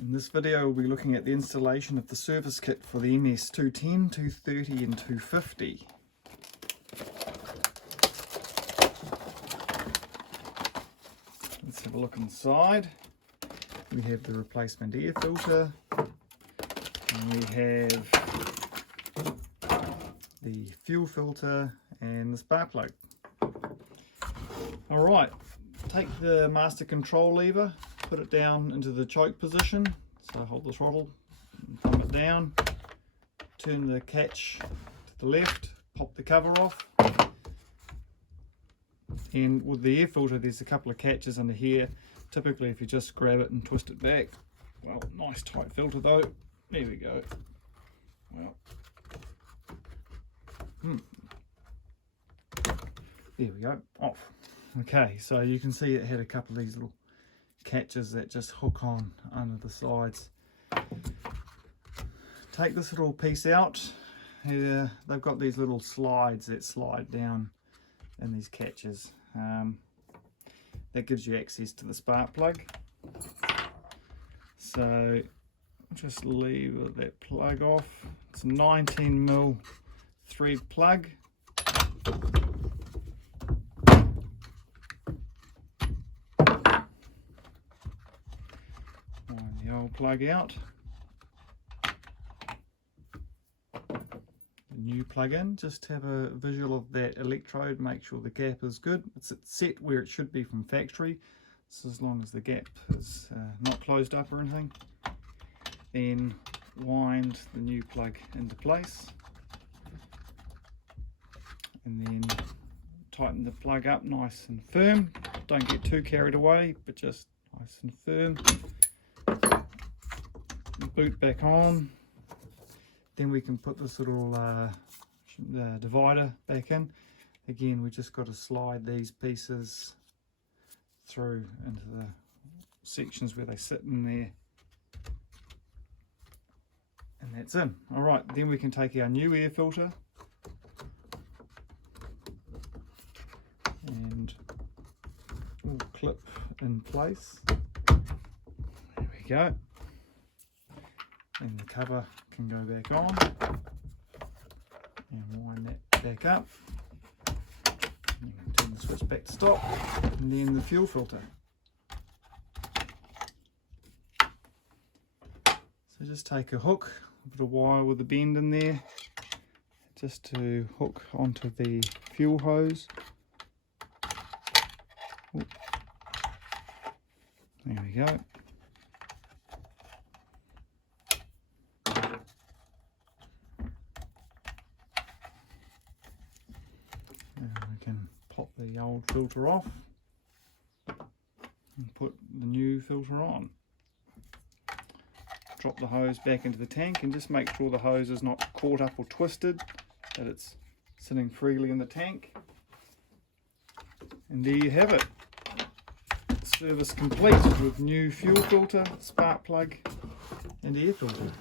In this video we'll be looking at the installation of the service kit for the MS 210, 230 and 250. Let's have a look inside. We have the replacement air filter and we have the fuel filter and the spark plug. Alright, take the master control lever, put it down into the choke position, so hold the throttle, thumb it down, turn the catch to the left, pop the cover off, and with the air filter there's a couple of catches under here. Typically if you just grab it and twist it back, well, nice tight filter though, there we go. Well, there we go, off. Okay, so you can see it had a couple of these little catches that just hook on under the sides. Take this little piece out. Here they've got these little slides that slide down in these catches. That gives you access to the spark plug. So just leave that plug off. It's a 19mm thread plug. The old plug out, the new plug in. Just have a visual of that electrode, make sure the gap is good. It's set where it should be from factory, so as long as the gap is not closed up or anything. Then wind the new plug into place and then tighten the plug up nice and firm. Don't get too carried away, but just nice and firm. Boot back on, then we can put this little divider back in. Again, we just got to slide these pieces through into the sections where they sit in there, and that's in. Alright, then we can take our new air filter and we'll clip in place. There we go. And the cover can go back on and wind that back up. You can turn the switch back to stop, and then the fuel filter. So just take a hook, a bit of wire with a bend in there, just to hook onto the fuel hose. Ooh. There we go. Pop the old filter off and put the new filter on. Drop the hose back into the tank and just make sure the hose is not caught up or twisted, that it's sitting freely in the tank. And there you have it. Service complete with new fuel filter, spark plug and air filter.